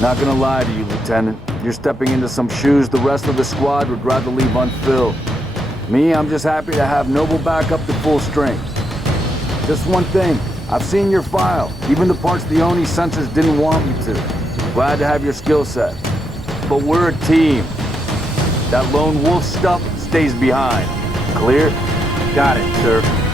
Not gonna lie to you, Lieutenant. You're stepping into some shoes the rest of the squad would rather leave unfilled. Me, I'm just happy to have Noble back up to full strength. Just one thing, I've seen your file, even the parts the Oni sensors didn't want me to. Glad to have your skill set. But we're a team. That lone wolf stuff stays behind. Clear? Got it, sir.